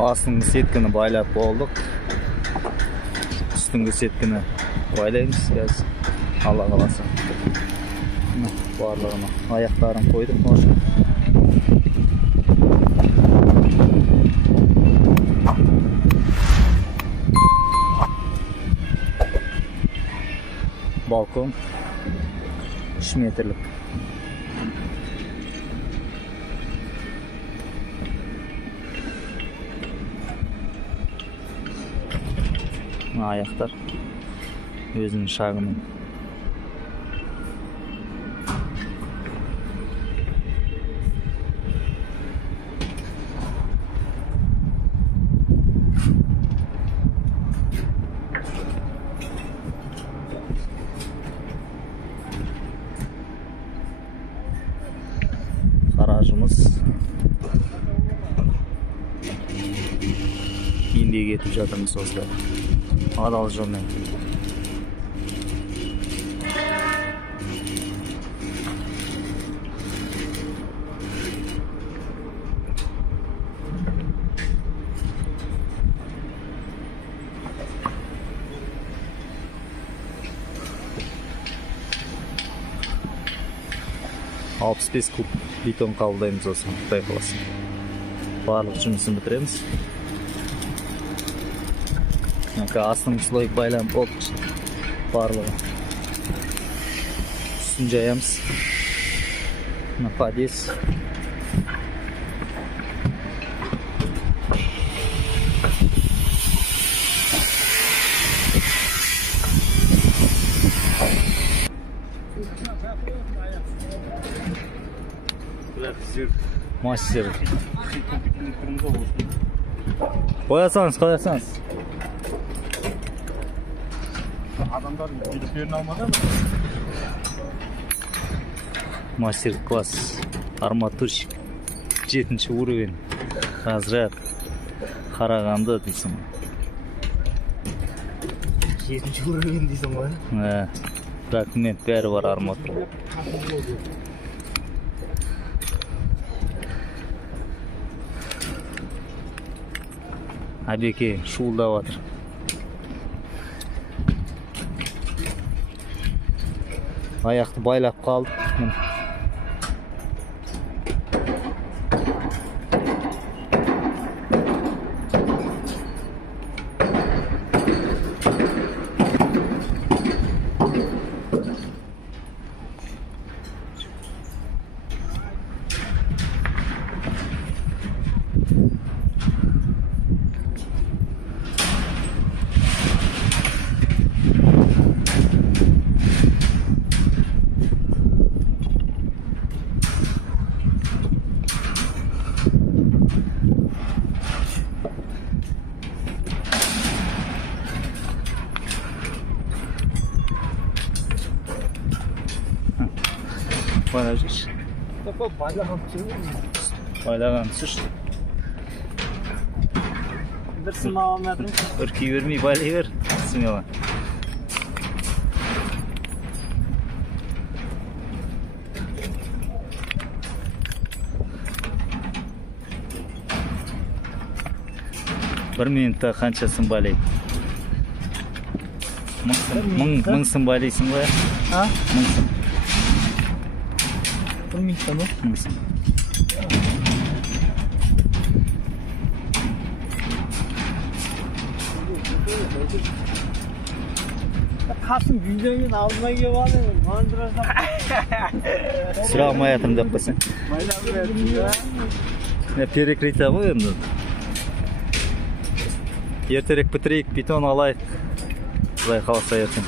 Астыңғы сеткіні байлап болдық. Үстіңгі сеткіні байлаймыз қазір. Алла қаласа. Барлығына аяқтарын қойдық может. Балкон 3 метрлік. Аяқтар өзінің шағымен. Garajımız Indi'ye getip жатырмыз осылай. Адал жолмен. Алпыс бес куб бетон қабылдаймыз осы Құдай қаласа. Барлық жұмысын бітіреміз. Астыңғы слой байланып болды. Барлығы. Үстін жаямыз. Подес. Мастер. Қоясаңыз. Adamlar gidiplerini almadı mı? Мастер класс. Арматурщик. 7-ші уровень. Разряд. Қарағанды дейсің. 7-ші уровень дейсің ғой? Документ бәрі бар арматур. Әбеке шуылдап жатыр. Аяқты байлап қалдық. Bana жүр. Байлаған түсіш. Бірсін маған мәдірім. Үркей бермей байлай бер. Смело. Bir минутта қаншасын байлайды? Мыңсын байлайсың ғой? Мыңсын. Bir minutta mı? Mısın? Kasım videonun ağzına gibi var ya. Mandıracağım. Sıra almaya yatırım da yapmasın. Mayla verdim ya. Ne перекрытие ғой енді. Ертерек бітірейік, бетон алайық. Құдай қаласа ертең.